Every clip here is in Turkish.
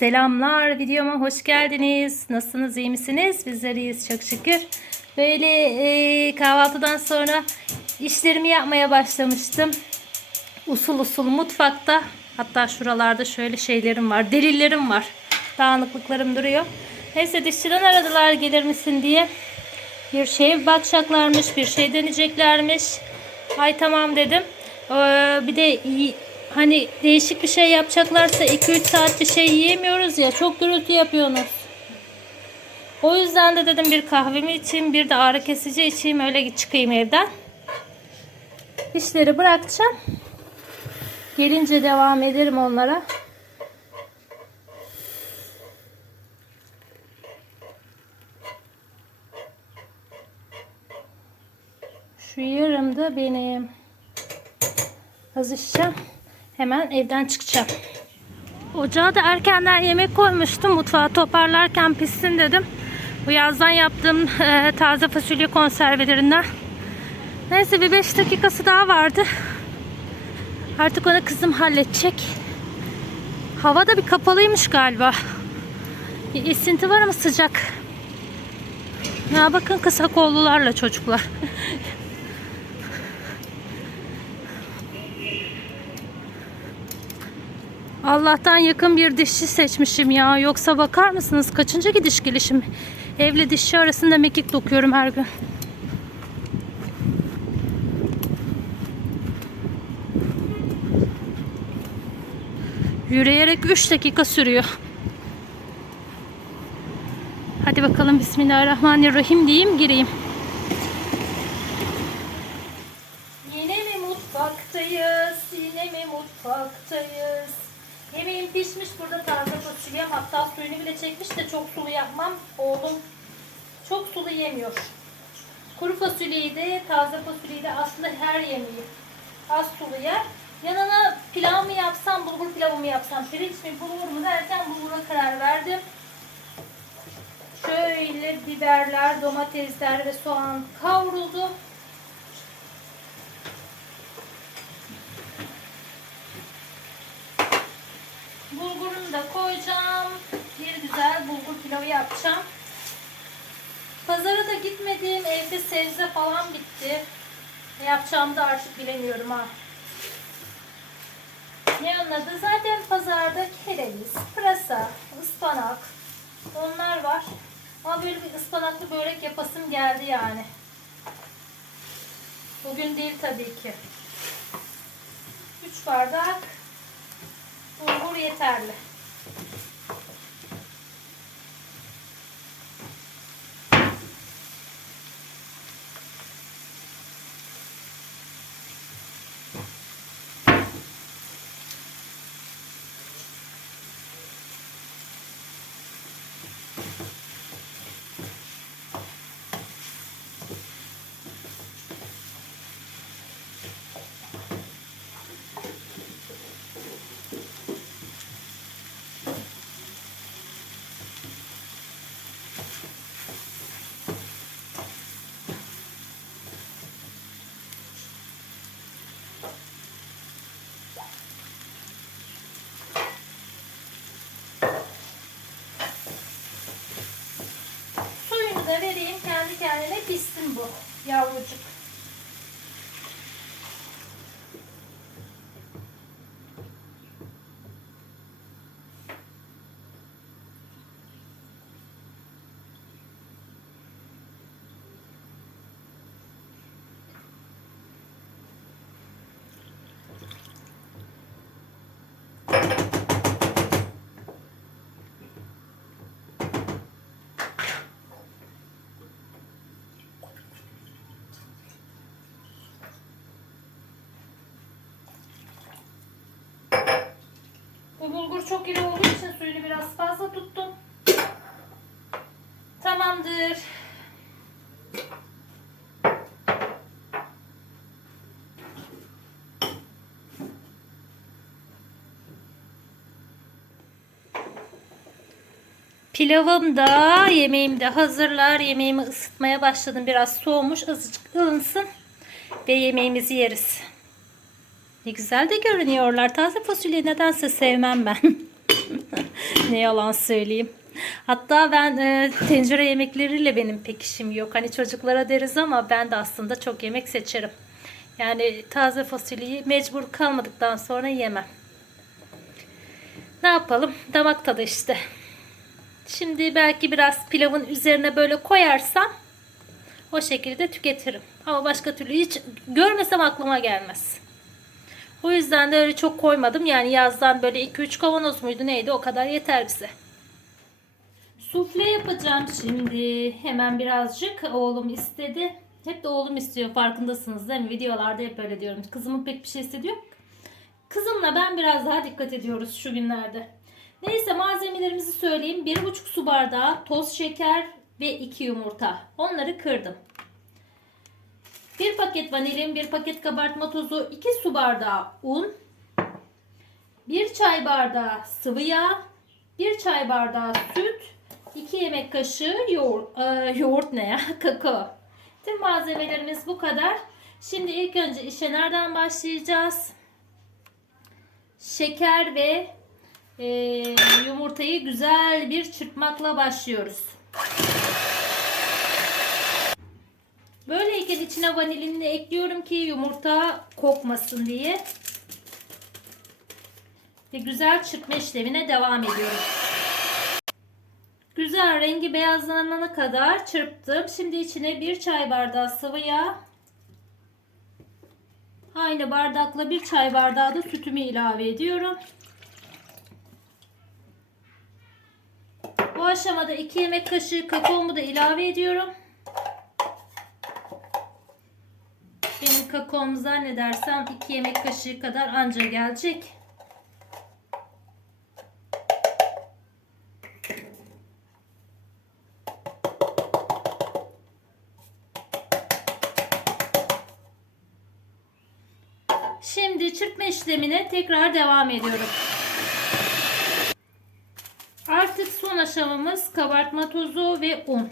selamlar. Videoma hoş geldiniz. Nasılsınız? iyi misiniz? Bizler iyiyiz çok şükür. Böyle e, kahvaltıdan sonra işlerimi yapmaya başlamıştım. Usul usul mutfakta. Hatta şuralarda şöyle şeylerim var. Delillerim var. Dağınıklıklarım duruyor. Neyse dişçiden aradılar gelir misin diye. Bir şey bakacaklarmış, bir şey deneyeceklermiş. Ay tamam dedim. Ee, bir de hani değişik bir şey yapacaklarsa 2-3 saat bir şey yiyemiyoruz ya. Çok gürültü yapıyorsunuz. O yüzden de dedim bir kahvemi içeyim, bir de ağrı kesici içeyim. Öyle çıkayım evden. İşleri bırakacağım. Gelince devam ederim onlara. Şu yarım da benim. Hazırlayacağım. Hemen evden çıkacağım. Ocağa da erkenden yemek koymuştum. Mutfağı toparlarken pişsin dedim. Bu yazdan yaptığım e, taze fasulye konservelerinden. Neyse bir 5 dakikası daha vardı. Artık onu kızım halledecek. Hava da bir kapalıymış galiba. Bir esinti var ama sıcak. Ya bakın kısa kollularla çocuklar. Allah'tan yakın bir dişçi seçmişim ya. Yoksa bakar mısınız kaçıncı gidiş gelişim? Evle dişçi arasında mekik dokuyorum her gün. Yürüyerek 3 dakika sürüyor. Hadi bakalım Bismillahirrahmanirrahim diyeyim gireyim. Yine mi mutfaktayız? Yine mi mutfaktayız? Yemeğim pişmiş burada taze fasulyem. Hatta suyunu bile çekmiş de çok sulu yapmam. Oğlum çok sulu yemiyor. Kuru fasulyeyi de taze fasulyeyi de aslında her yemeği az sulu yer. Yanına pilav mı yapsam, bulgur pilavı mı yapsam, pirinç mi, bulgur mu derken bulgura karar verdim. Şöyle biberler, domatesler ve soğan kavruldu. Bulgurunu da koyacağım. Bir güzel bulgur pilavı yapacağım. Pazara da gitmedim. Evde sebze falan bitti. Ne yapacağımı da artık bilemiyorum ha. Ne anladı? Zaten pazarda kereviz, pırasa, ıspanak onlar var. Ama böyle bir ıspanaklı börek yapasım geldi yani. Bugün değil tabii ki. 3 bardak bulgur yeterli. Suyunu da vereyim kendi kendine pişsin bu yavrucuk. Bu bulgur çok iri olduğu için suyunu biraz fazla tuttum. Tamamdır. Pilavım da yemeğim de hazırlar. Yemeğimi ısıtmaya başladım. Biraz soğumuş. Azıcık ılınsın. Ve yemeğimizi yeriz. Ne güzel de görünüyorlar. Taze fasulye nedense sevmem ben. Ne yalan söyleyeyim. Hatta ben e, tencere yemekleriyle benim pek işim yok. Hani çocuklara deriz ama ben de aslında çok yemek seçerim. Yani taze fasulyeyi mecbur kalmadıktan sonra yemem. Ne yapalım? Damak tadı işte. Şimdi belki biraz pilavın üzerine böyle koyarsam o şekilde tüketirim. Ama başka türlü hiç görmesem aklıma gelmez. O yüzden de öyle çok koymadım. Yani yazdan böyle 2-3 kavanoz muydu neydi o kadar yeter bize. Sufle yapacağım şimdi. Hemen birazcık oğlum istedi. Hep de oğlum istiyor farkındasınız değil mi? Videolarda hep öyle diyorum. Kızımın pek bir şey istediği. Kızımla ben biraz daha dikkat ediyoruz şu günlerde. Neyse malzemelerimizi söyleyeyim. 1,5 su bardağı toz şeker ve 2 yumurta. Onları kırdım. 1 paket vanilin, 1 paket kabartma tozu, 2 su bardağı un, 1 çay bardağı sıvı yağ, 1 çay bardağı süt, 2 yemek kaşığı yoğurt, e, yoğurt ne ya? Kakao. Tüm malzemelerimiz bu kadar. Şimdi ilk önce işe nereden başlayacağız? Şeker ve e, yumurtayı güzel bir çırpmakla başlıyoruz. Böyleyken içine vanilini ekliyorum ki yumurta kokmasın diye. Ve güzel çırpma işlemine devam ediyorum. Güzel rengi beyazlanana kadar çırptım. Şimdi içine bir çay bardağı sıvı yağ. Aynı bardakla bir çay bardağı da sütümü ilave ediyorum. Bu aşamada 2 yemek kaşığı kakaomu da ilave ediyorum. Benim kakaom zannedersem 2 yemek kaşığı kadar anca gelecek. Şimdi çırpma işlemine tekrar devam ediyorum. Artık son aşamamız kabartma tozu ve un.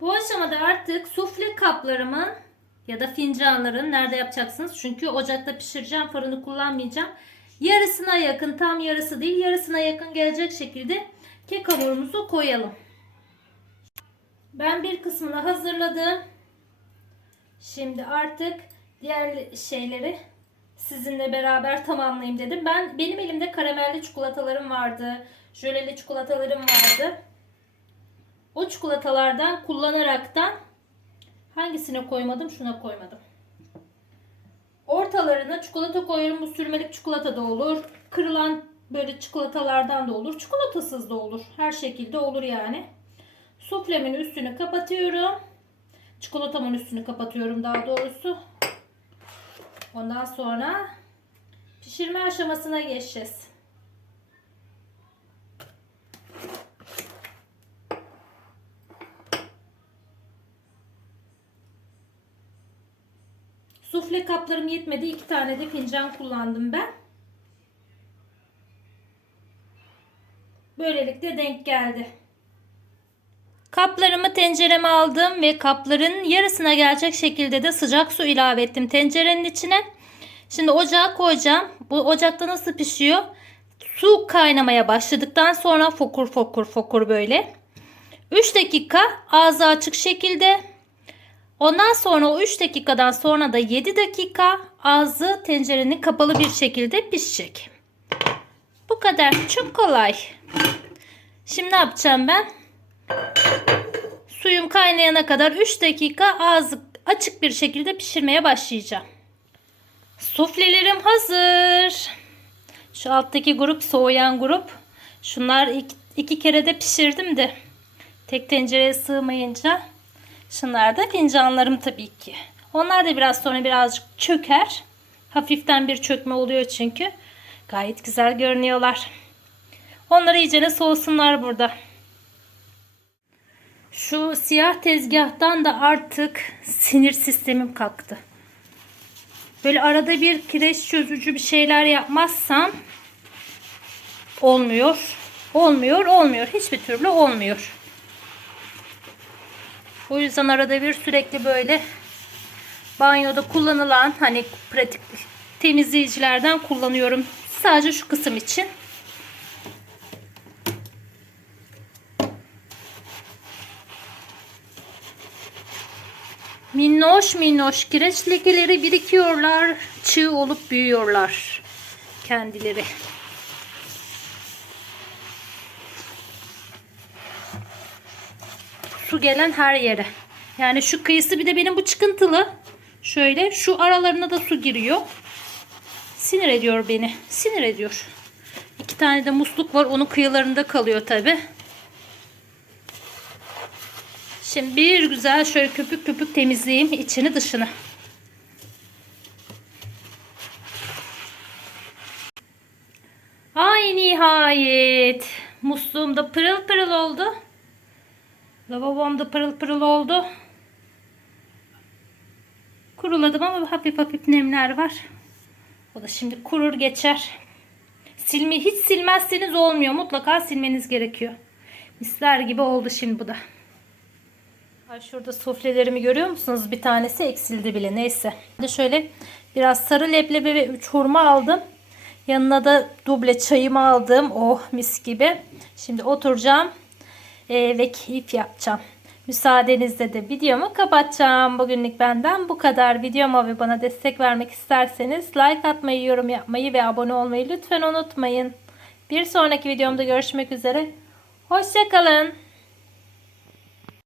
Bu aşamada artık sufle kaplarımın ya da fincanların nerede yapacaksınız? Çünkü ocakta pişireceğim, fırını kullanmayacağım. Yarısına yakın, tam yarısı değil, yarısına yakın gelecek şekilde kek hamurumuzu koyalım. Ben bir kısmını hazırladım. Şimdi artık diğer şeyleri sizinle beraber tamamlayayım dedim. Ben benim elimde karamelli çikolatalarım vardı, jöleli çikolatalarım vardı. O çikolatalardan kullanaraktan hangisine koymadım? Şuna koymadım. Ortalarına çikolata koyuyorum. Bu sürmelik çikolata da olur. Kırılan böyle çikolatalardan da olur. Çikolatasız da olur. Her şekilde olur yani. Suflemin üstünü kapatıyorum. Çikolatamın üstünü kapatıyorum daha doğrusu. Ondan sonra pişirme aşamasına geçeceğiz. Sufle kaplarım yetmedi. iki tane de fincan kullandım ben. Böylelikle denk geldi. Kaplarımı tencereme aldım ve kapların yarısına gelecek şekilde de sıcak su ilave ettim tencerenin içine. Şimdi ocağa koyacağım. Bu ocakta nasıl pişiyor? Su kaynamaya başladıktan sonra fokur fokur fokur böyle. 3 dakika ağzı açık şekilde Ondan sonra o 3 dakikadan sonra da 7 dakika ağzı tencerenin kapalı bir şekilde pişecek. Bu kadar. Çok kolay. Şimdi ne yapacağım ben? Suyum kaynayana kadar 3 dakika ağzı açık bir şekilde pişirmeye başlayacağım. Suflelerim hazır. Şu alttaki grup soğuyan grup. Şunlar iki, iki kere de pişirdim de tek tencereye sığmayınca Şunlar da fincanlarım tabii ki. Onlar da biraz sonra birazcık çöker. Hafiften bir çökme oluyor çünkü. Gayet güzel görünüyorlar. Onları iyicene soğusunlar burada. Şu siyah tezgahtan da artık sinir sistemim kalktı. Böyle arada bir kireç çözücü bir şeyler yapmazsam olmuyor. Olmuyor, olmuyor. Hiçbir türlü olmuyor. O yüzden arada bir sürekli böyle banyoda kullanılan hani pratik temizleyicilerden kullanıyorum. Sadece şu kısım için. Minnoş minnoş kireç lekeleri birikiyorlar. Çığ olup büyüyorlar kendileri. Gelen her yere. Yani şu kıyısı bir de benim bu çıkıntılı. Şöyle şu aralarına da su giriyor. Sinir ediyor beni. Sinir ediyor. İki tane de musluk var. Onun kıyılarında kalıyor tabi. Şimdi bir güzel şöyle köpük köpük temizleyeyim içini dışını. Ay nihayet. Musluğum da pırıl pırıl oldu. Lavabom da pırıl pırıl oldu. Kuruladım ama hafif hafif nemler var. O da şimdi kurur geçer. Silme hiç silmezseniz olmuyor. Mutlaka silmeniz gerekiyor. Misler gibi oldu şimdi bu da. Ay şurada suflelerimi görüyor musunuz? Bir tanesi eksildi bile. Neyse. Şimdi şöyle biraz sarı leblebi ve 3 hurma aldım. Yanına da duble çayımı aldım. Oh mis gibi. Şimdi oturacağım e, ve keyif yapacağım. Müsaadenizle de videomu kapatacağım. Bugünlük benden bu kadar. Videoma ve bana destek vermek isterseniz like atmayı, yorum yapmayı ve abone olmayı lütfen unutmayın. Bir sonraki videomda görüşmek üzere. Hoşçakalın.